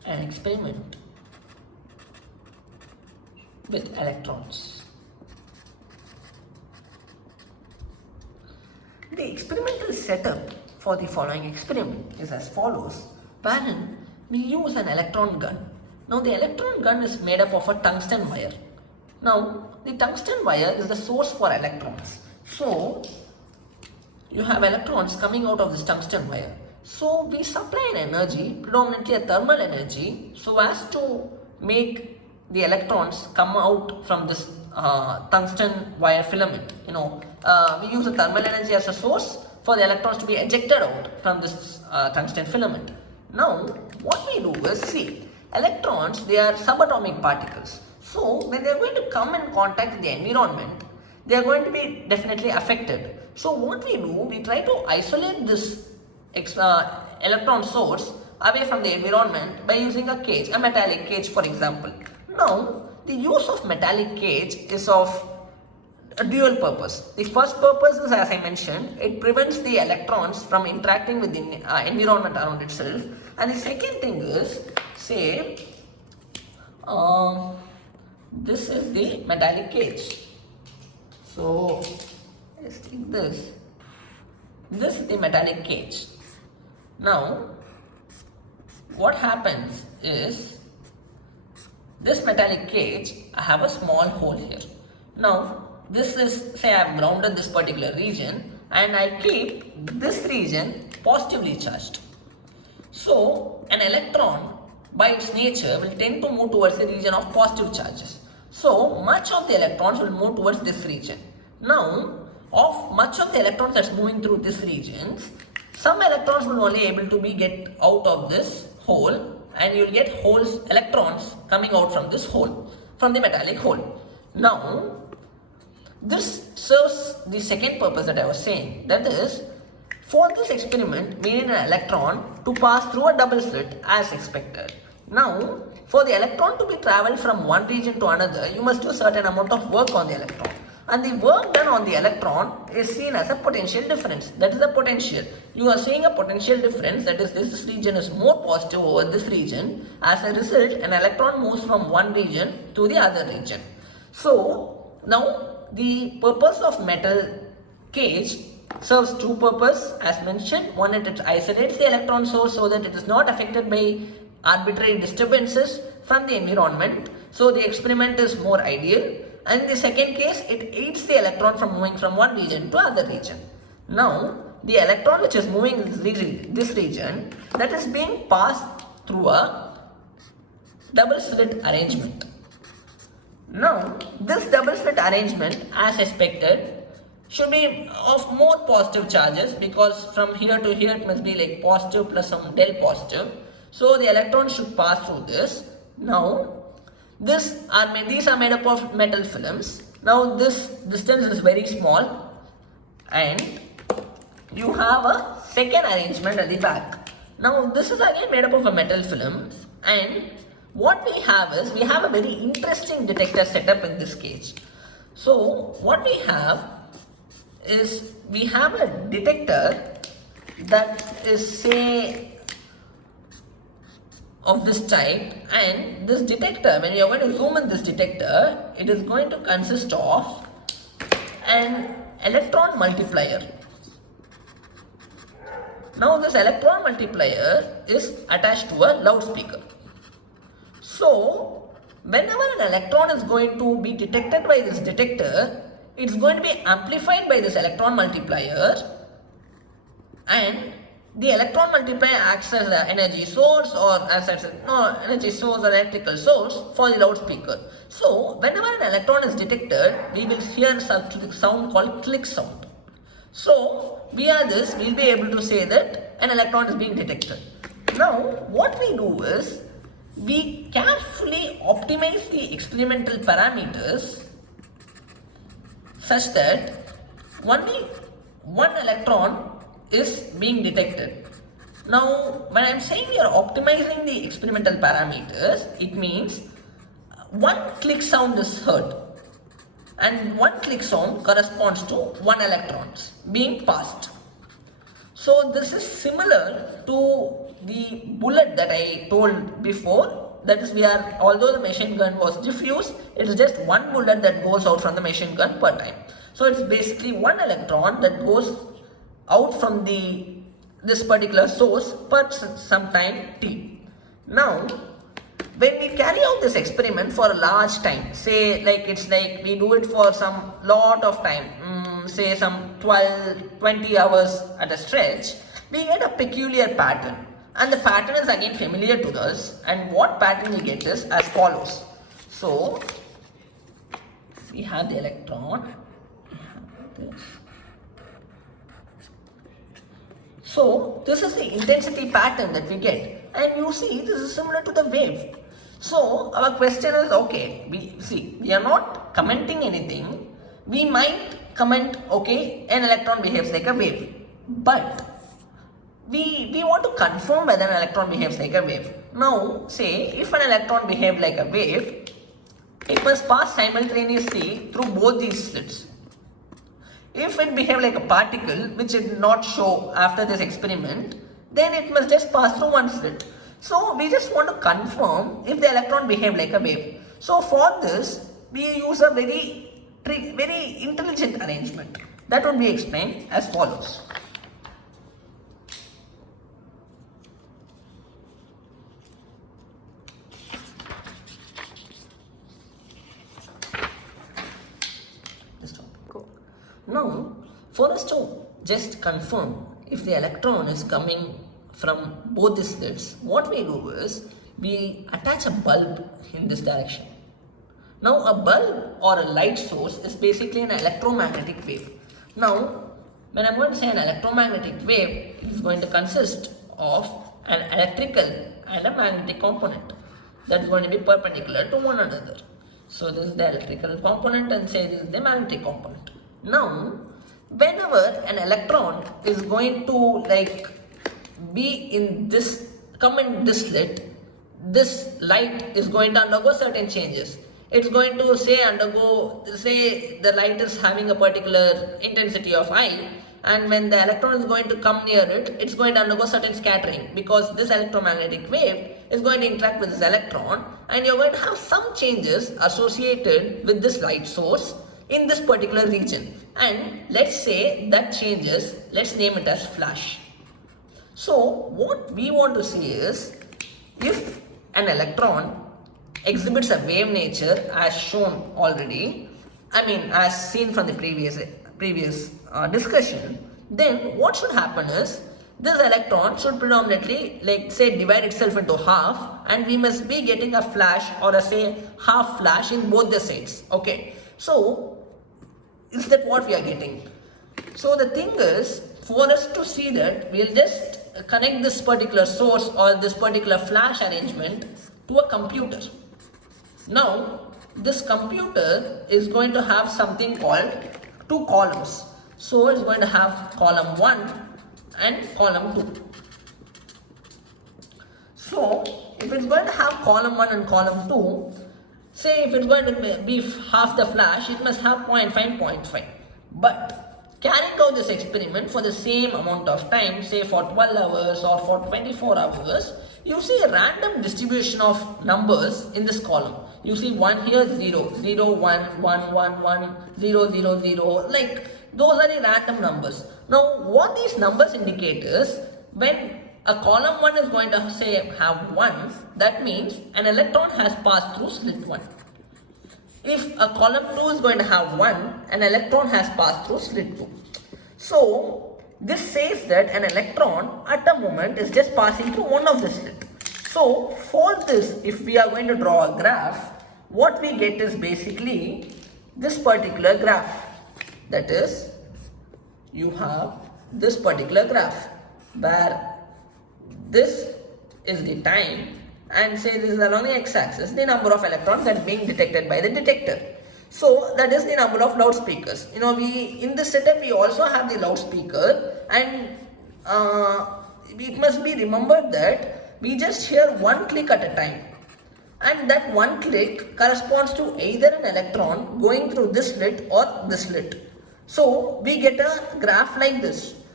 an experiment with electrons. The experimental setup for the following experiment is as follows, wherein we use an electron gun. Now the electron gun is made up of a tungsten wire. Now the tungsten wire is the source for electrons. So you have electrons coming out of this tungsten wire. So we supply an energy, predominantly a thermal energy, so as to make the electrons come out from this tungsten wire filament. We use the thermal energy as a source for the electrons to be ejected out from this tungsten filament. Now what we do is, see, electrons, they are subatomic particles. So when they are going to come in contact with the environment, they are going to be definitely affected. So what we do, we try to isolate this electron source away from the environment by using a cage, a metallic cage for example. Now the use of metallic cage is of a dual purpose. The first purpose is, as I mentioned, it prevents the electrons from interacting with the environment around itself. And the second thing is, say, this is the metallic cage. So let's take this. This is the metallic cage. Now what happens is, this metallic cage, I have a small hole here. Now this is, say I have grounded this particular region and I keep this region positively charged. So an electron by its nature will tend to move towards the region of positive charges. So much of the electrons will move towards this region. Now of much of the electrons that's moving through this region, some electrons will only able to be get out of this hole, and you will get electrons coming out from this hole, from the metallic hole. Now this serves the second purpose that I was saying, that is, for this experiment we need an electron to pass through a double slit as expected. Now for the electron to be traveled from one region to another, you must do a certain amount of work on the electron, and the work done on the electron is seen as a potential difference. That is the potential. You are seeing a potential difference, that is, this region is more positive over this region. As a result, an electron moves from one region to the other region. So now the purpose of metal cage serves two purposes as mentioned. One, it isolates the electron source so that it is not affected by arbitrary disturbances from the environment, so the experiment is more ideal. And in the second case, it aids the electron from moving from one region to other region. Now the electron which is moving in this region, that is being passed through a double slit arrangement. Now this double slit arrangement, as expected, should be of more positive charges, because from here to here it must be like positive plus some del positive. So the electron should pass through this. Now these are made up of metal films. Now this distance is very small, and you have a second arrangement at the back. Now this is again made up of a metal film, and what we have is, we have a very interesting detector setup in this cage. So what we have is, we have a detector that is, say, of this type, and this detector, when you are going to zoom in this detector, it is going to consist of an electron multiplier. Now this electron multiplier is attached to a loudspeaker. So whenever an electron is going to be detected by this detector, it's going to be amplified by this electron multiplier, and the electron multiplier acts as an energy source, or as energy source or electrical source for the loudspeaker. So whenever an electron is detected, we will hear some sound called click sound. So via this, we will be able to say that an electron is being detected. Now what we do is, we carefully optimize the experimental parameters such that only one electron is being detected. Now when I am saying we are optimizing the experimental parameters, it means one click sound is heard, and one click sound corresponds to one electrons being passed. So this is similar to the bullet that I told before, that is although the machine gun was diffused, it is just one bullet that goes out from the machine gun per time. So it's basically one electron that goes out from this particular source per some time t. Now, when we carry out this experiment for a large time, say like we do it for some lot of time, say some 12-20 hours at a stretch, we get a peculiar pattern, and the pattern is again familiar to us, and what pattern we get is as follows. So we have the electron, we have this. So this is the intensity pattern that we get, and you see this is similar to the wave. So our question is, okay, we are not commenting anything. We might comment, okay, an electron behaves like a wave, but we want to confirm whether an electron behaves like a wave. Now, say if an electron behaves like a wave, it must pass simultaneously through both these slits. If it behaves like a particle, which it did not show after this experiment, then it must just pass through one slit. So we just want to confirm if the electron behaves like a wave. So for this, we use a very intelligent arrangement that would be explained as follows. Now, for us to just confirm if the electron is coming from both the slits, what we do is we attach a bulb in this direction. Now, a bulb or a light source is basically an electromagnetic wave. Now, when I'm going to say an electromagnetic wave, it is going to consist of an electrical and a magnetic component that is going to be perpendicular to one another. So this is the electrical component and say this is the magnetic component. Now, whenever an electron is going to come in this slit, this light is going to undergo certain changes. It's going to say the light is having a particular intensity of I, and when the electron is going to come near it, it's going to undergo certain scattering, because this electromagnetic wave is going to interact with this electron, and you're going to have some changes associated with this light source in this particular region, and let's say that changes, let's name it as flash. So what we want to see is if an electron exhibits a wave nature as shown already, as seen from the previous discussion, then what should happen is this electron should predominantly divide itself into half, and we must be getting a flash or a half flash in both the sides. Okay, so is that what we are getting? So the thing is, for us to see that, we'll just connect this particular source or this particular flash arrangement to a computer. Now, this computer is going to have something called two columns. So it's going to have column 1 and column 2. So if it's going to have column 1 and column 2, say if it's going to be half the flash, it must have 0.5, 0.5. But carrying out this experiment for the same amount of time, say for 12 hours or for 24 hours, you see a random distribution of numbers in this column. You see 1 here, 0, 0, 1, 1, 1, 1, 0, 0, 0, those are the random numbers. Now, what these numbers indicate is, when a column 1 is going to have 1, that means an electron has passed through slit 1. If a column 2 is going to have 1, an electron has passed through slit 2. So, this says that an electron at the moment is just passing through one of the slit. So, for this, if we are going to draw a graph, what we get is basically this particular graph. That is, you have this particular graph where this is the time, and say this is along the x-axis, the number of electrons that are being detected by the detector. So that is the number of loudspeakers. In this setup we also have the loudspeaker, and it must be remembered that we just hear one click at a time, and that one click corresponds to either an electron going through this slit or this slit. So we get a graph like this.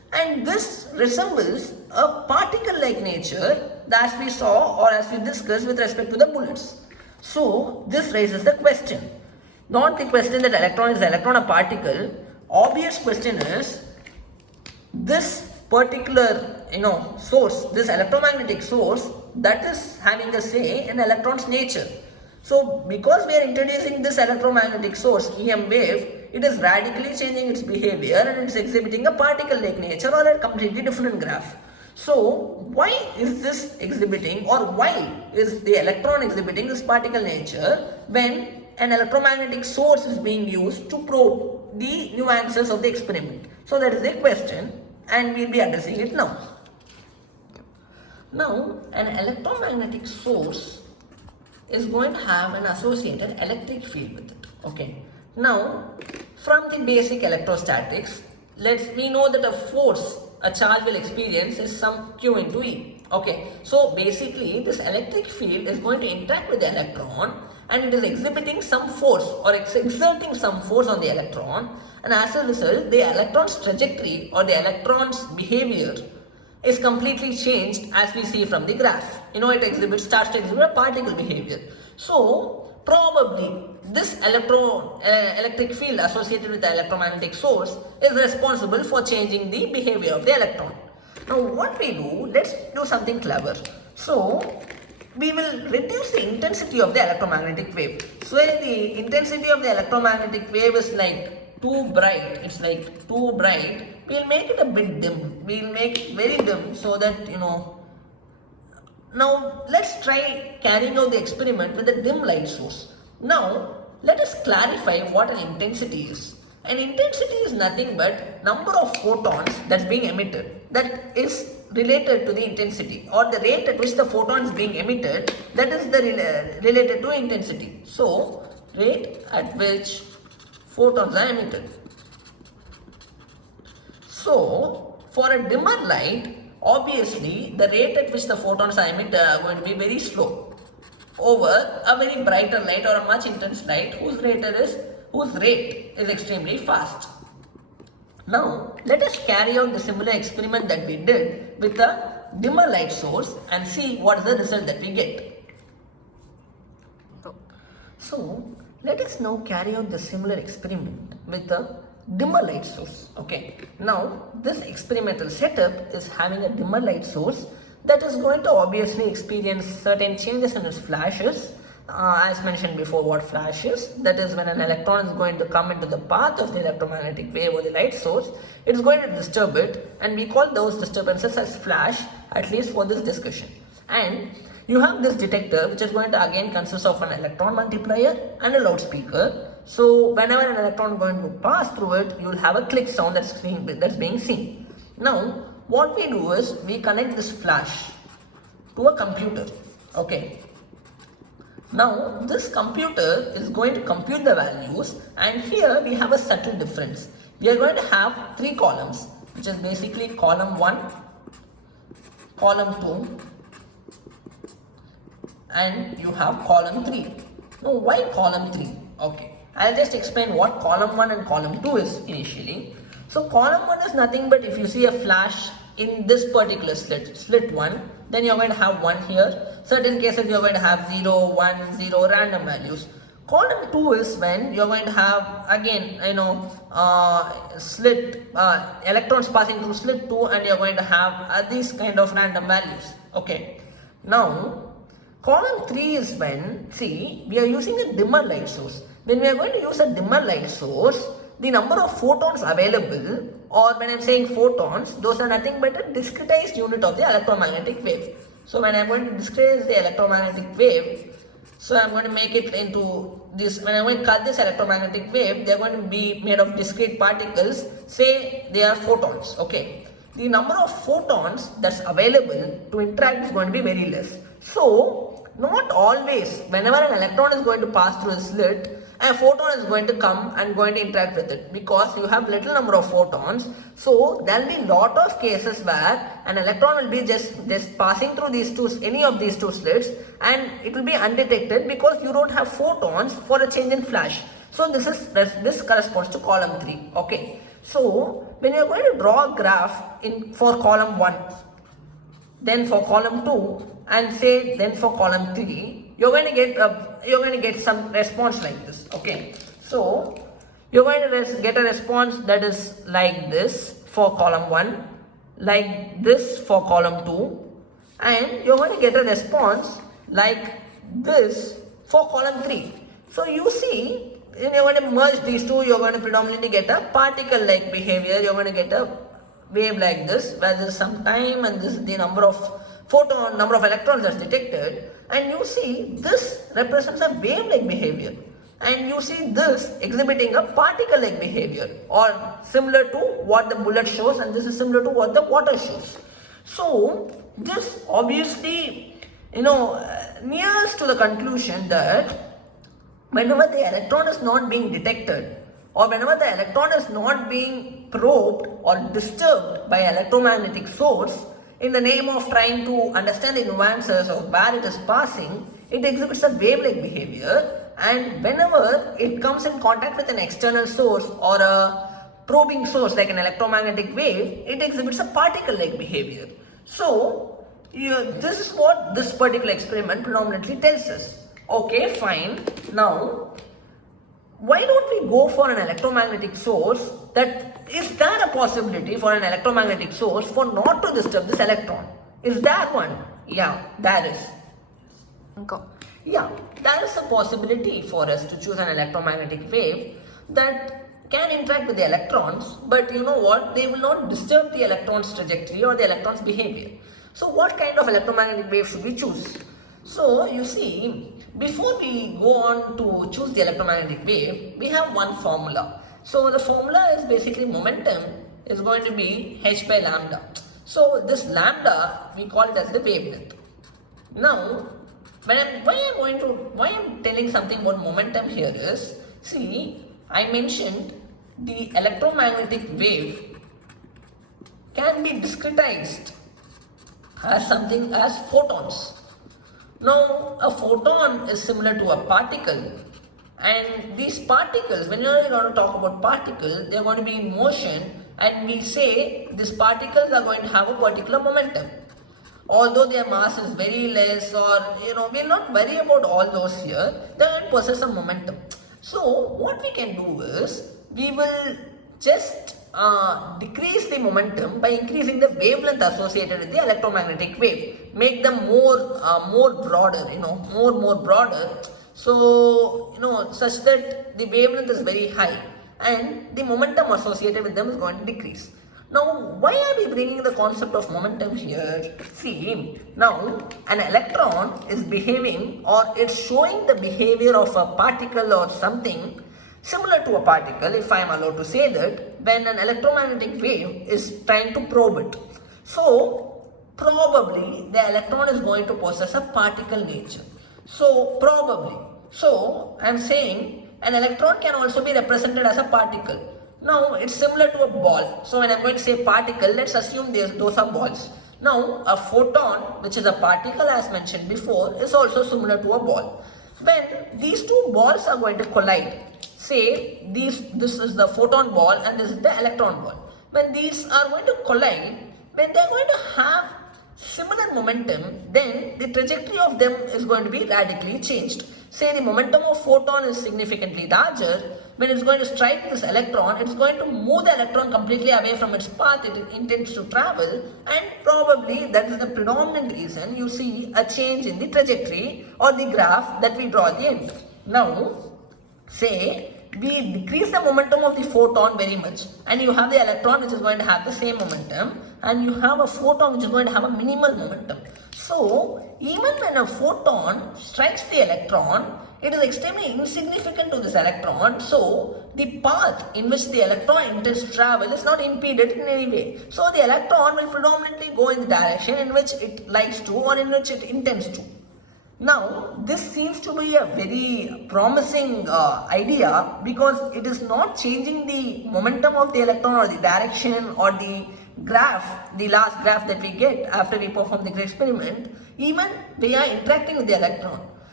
And this resembles a particle-like nature as we saw or as we discussed with respect to the bullets. So this raises the question, not the question that electron is electron a particle. Obvious question is, this particular source, this electromagnetic source, that is having a say in electron's nature. So because we are introducing this electromagnetic source, EM wave, it is radically changing its behavior and it is exhibiting a particle-like nature or a completely different graph. So why is this exhibiting, or why is the electron exhibiting this particle nature when an electromagnetic source is being used to probe the nuances of the experiment? So that is the question, and we will be addressing it now. Now, an electromagnetic source is going to have an associated electric field with it. Okay. Now, from the basic electrostatics, we know that a force a charge will experience is some Q into E. Okay. So basically, this electric field is going to interact with the electron, and it is exhibiting some force or exerting some force on the electron, and as a result, the electron's trajectory or the electron's behavior is completely changed as we see from the graph. It starts to exhibit a particle behavior. So probably this electric field associated with the electromagnetic source is responsible for changing the behavior of the electron. Now what we do, let's do something clever. So we will reduce the intensity of the electromagnetic wave. So the intensity of the electromagnetic wave is like too bright, it's like too bright, we'll make it a bit dim, we'll make it very dim so that Now let's try carrying out the experiment with a dim light source. Now let us clarify what an intensity is. An intensity is nothing but number of photons that's being emitted, that is related to the intensity, or the rate at which the photon is being emitted, that is related to intensity. So rate at which photons are emitted. So for a dimmer light, obviously the rate at which the photons are emitted are going to be very slow over a very brighter light or a much intense light whose rate is extremely fast. Now let us carry out the similar experiment that we did with a dimmer light source and see what is the result that we get. So let us now carry out the similar experiment with a dimmer light source. Okay, now this experimental setup is having a dimmer light source that is going to obviously experience certain changes in its flashes. As mentioned before, what flashes, that is when an electron is going to come into the path of the electromagnetic wave or the light source, it is going to disturb it, and we call those disturbances as flash, at least for this discussion. And you have this detector which is going to again consist of an electron multiplier and a loudspeaker. So whenever an electron is going to pass through it, you will have a click sound that's being seen. Now what we do is we connect this flash to a computer. Okay. Now this computer is going to compute the values, and here we have a subtle difference. We are going to have three columns, which is basically column 1, column 2, and you have column 3. Now why column 3? Okay, I'll just explain what column 1 and column 2 is initially. So column 1 is nothing but if you see a flash in this particular slit 1, then you're going to have 1 here. Certain cases you're going to have 0, 1, 0 random values. Column 2 is when you're going to have again electrons passing through slit 2, and you're going to have these kind of random values. Okay. Now column 3 is when, see, we are using a dimmer light source. When we are going to use a dimmer light source, the number of photons available, or when I am saying photons, those are nothing but a discretized unit of the electromagnetic wave. So when I am going to discretize the electromagnetic wave, so I am going to make it into this, when I am going to cut this electromagnetic wave, they are going to be made of discrete particles, say they are photons. Okay. The number of photons that's available to interact is going to be very less. So not always, whenever an electron is going to pass through a slit, a photon is going to come and going to interact with it, because you have little number of photons. So there will be lot of cases where an electron will be just passing through any of these two slits, and it will be undetected because you don't have photons for a change in flash. So this corresponds to column 3. Okay. So when you are going to draw a graph for column 1, then for column 2, and say then for column 3, you're going to get some response like this. Okay, so you're going to get a response that is like this for column 1, like this for column 2, and you're going to get a response like this for column 3. So you see, when you're going to merge these two, you're going to predominantly get a particle like behavior. You're going to get a wave like this, where there is some time and this is the number of electrons that's detected, and you see this represents a wave like behavior, and you see this exhibiting a particle like behavior, or similar to what the bullet shows, and this is similar to what the water shows. So this obviously nears to the conclusion that whenever the electron is not being detected, or whenever the electron is not being probed or disturbed by electromagnetic source, in the name of trying to understand the nuances of where it is passing, it exhibits a wave-like behavior, and whenever it comes in contact with an external source or a probing source like an electromagnetic wave, it exhibits a particle-like behavior. So this is what this particular experiment predominantly tells us. Okay, fine. Now, why don't we go for an electromagnetic source? Is there a possibility for an electromagnetic source for not to disturb this electron? Is there one? Yeah, there is. Go. Yeah, there is a possibility for us to choose an electromagnetic wave that can interact with the electrons, but you know what? They will not disturb the electron's trajectory or the electron's behavior. So what kind of electromagnetic wave should we choose? So you see, before we go on to choose the electromagnetic wave, we have one formula. So the formula is basically momentum is going to be h by lambda. So this lambda, we call it as the wavelength. Now, why I'm telling something about momentum here is, see, I mentioned the electromagnetic wave can be discretized as something as photons. Now, a photon is similar to a particle, and these particles, when you're going to talk about particles, they're going to be in motion, and we say these particles are going to have a particular momentum. Although their mass is very less, or we'll not worry about all those here, they will possess some momentum. So, what we can do is, we will just decrease the momentum by increasing the wavelength associated with the electromagnetic wave, make them more broader, more broader, so such that the wavelength is very high and the momentum associated with them is going to decrease. Now, why are we bringing the concept of momentum here? See, now an electron is behaving, or it's showing the behavior of a particle or something similar to a particle, if I am allowed to say that, when an electromagnetic wave is trying to probe it. So, probably the electron is going to possess a particle nature. So, probably. So, I am saying an electron can also be represented as a particle. Now, it's similar to a ball. So, when I am going to say particle, let's assume those are balls. Now, a photon, which is a particle as mentioned before, is also similar to a ball. When these two balls are going to collide, say this is the photon ball and this is the electron ball. When these are going to collide, when they are going to have similar momentum, then the trajectory of them is going to be radically changed. Say the momentum of photon is significantly larger. When it's going to strike this electron, it's going to move the electron completely away from its path it intends to travel, and probably that is the predominant reason you see a change in the trajectory or the graph that we draw at the end. Now, say we decrease the momentum of the photon very much, and you have the electron which is going to have the same momentum, and you have a photon which is going to have a minimal momentum. So, even when a photon strikes the electron, it is extremely insignificant to this electron, so the path in which the electron intends to travel is not impeded in any way. So, the electron will predominantly go in the direction in which it likes to or in which it intends to. Now, this seems to be a very promising idea, because it is not changing the momentum of the electron or the direction or the graph, the last graph that we get after we perform the experiment, even we are interacting with the electron.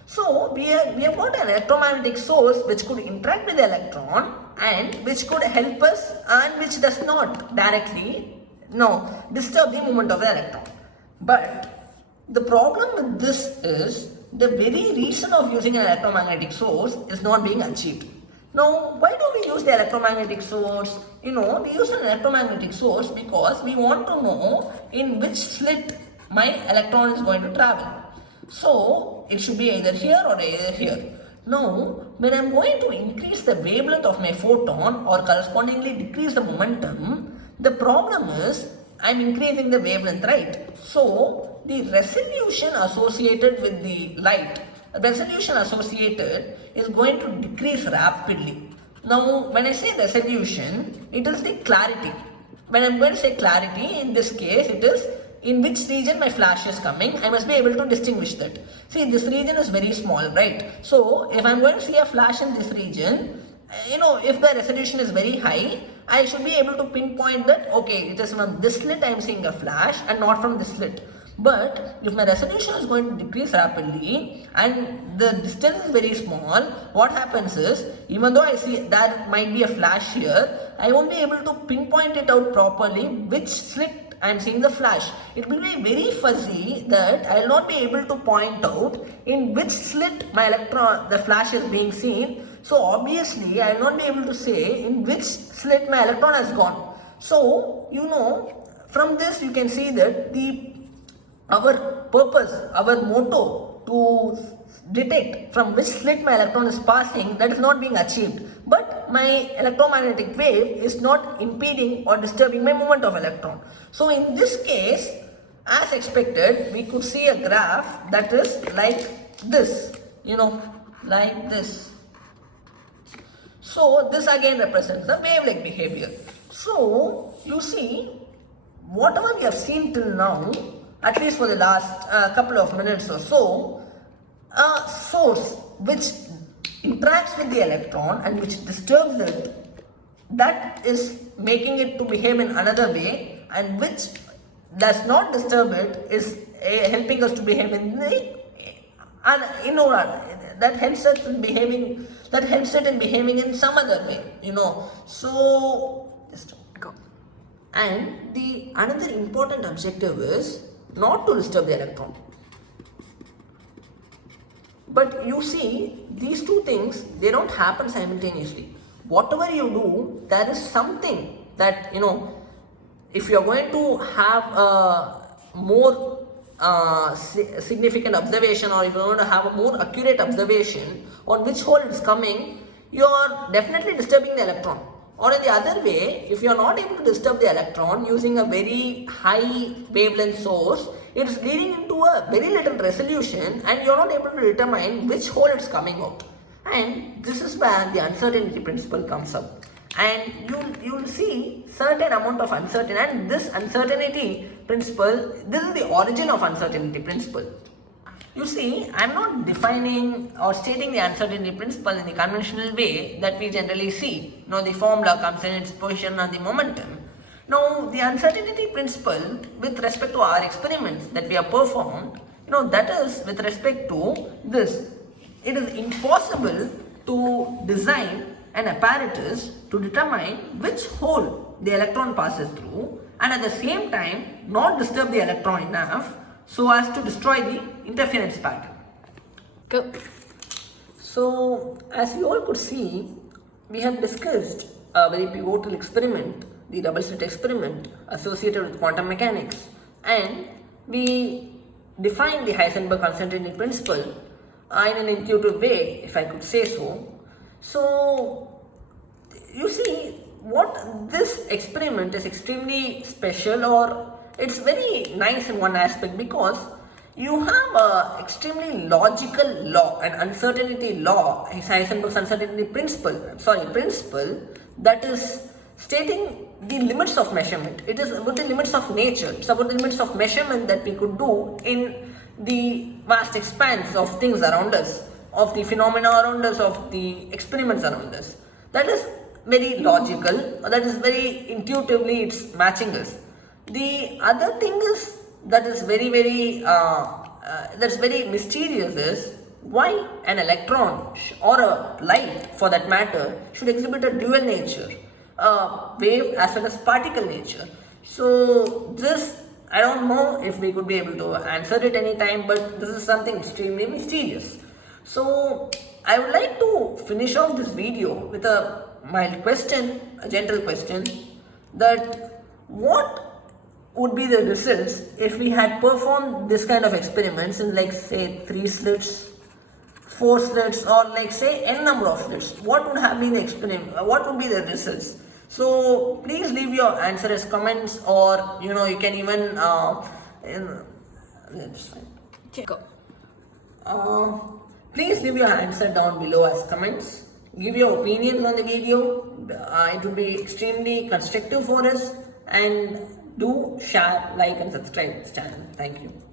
So we have got an electromagnetic source which could interact with the electron and which could help us and which does not directly disturb the movement of the electron. But the problem with this is the very reason of using an electromagnetic source is not being achieved. Now, why do we use the electromagnetic source? We use an electromagnetic source because we want to know in which slit my electron is going to travel. So, it should be either here or either here. Now, when I am going to increase the wavelength of my photon or correspondingly decrease the momentum, the problem is I am increasing the wavelength, right? So, the resolution associated with the light, resolution associated is going to decrease rapidly. Now, when I say resolution, it is the clarity. When I am going to say clarity, in this case, it is in which region my flash is coming. I must be able to distinguish that. See, this region is very small, right? So, if I am going to see a flash in this region, if the resolution is very high, I should be able to pinpoint that, okay, it is from this slit I am seeing a flash and not from this slit. But if my resolution is going to decrease rapidly and the distance is very small, what happens is, even though I see that might be a flash here, I won't be able to pinpoint it out properly which slit I am seeing the flash. It will be very fuzzy that I will not be able to point out in which slit the flash is being seen. So obviously I will not be able to say in which slit my electron has gone. So from this you can see that our purpose, our motto to detect from which slit my electron is passing, that is not being achieved. But my electromagnetic wave is not impeding or disturbing my movement of electron. So in this case, as expected, we could see a graph that is like this, like this. So this again represents the wave-like behavior. So you see, whatever we have seen till now, at least for the last couple of minutes or so, a source which interacts with the electron and which disturbs it, that is making it to behave in another way, and which does not disturb it is helping us to behave in the that helps it in behaving in some other way, So just go. And the another important objective is not to disturb the electron. But you see, these two things, they don't happen simultaneously. Whatever you do, there is something that, if you are going to have a more significant observation, or if you are going to have a more accurate observation on which hole it is coming, you are definitely disturbing the electron. Or in the other way, if you are not able to disturb the electron using a very high wavelength source, it is leading into a very little resolution and you are not able to determine which hole it is coming out. And this is where the uncertainty principle comes up. And you will see certain amount of uncertainty, and this uncertainty principle, this is the origin of uncertainty principle. You see, I am not defining or stating the uncertainty principle in the conventional way that we generally see. The formula comes in its position and the momentum. Now, the uncertainty principle with respect to our experiments that we have performed, that is with respect to this. It is impossible to design an apparatus to determine which hole the electron passes through and at the same time not disturb the electron enough so as to destroy the interference pattern. Okay. So, as you all could see, we have discussed a very pivotal experiment, the double slit experiment associated with quantum mechanics, and we defined the Heisenberg uncertainty principle in an intuitive way, if I could say so. So, you see, what this experiment is extremely special, or it's very nice in one aspect, because you have a extremely logical law, an uncertainty law, Heisenberg's uncertainty principle that is stating the limits of measurement. It is about the limits of nature. It's about the limits of measurement that we could do in the vast expanse of things around us, of the phenomena around us, of the experiments around us. That is very logical, that is very intuitively it's matching us. The other thing is that is very, very that's very mysterious is why an electron or a light for that matter should exhibit a dual nature, wave as well as particle nature. So this, I don't know if we could be able to answer it anytime, but this is something extremely mysterious. So I would like to finish off this video with a mild question, a gentle question, that what would be the results if we had performed this kind of experiments in, like, say 3 slits, 4 slits, or like say n number of slits. What would have been the experiment? What would be the results? So please leave your answer as comments, or you can even please leave your answer down below as comments. Give your opinions on the video. It will be extremely constructive for us. And do share, like, and subscribe this channel. Thank you.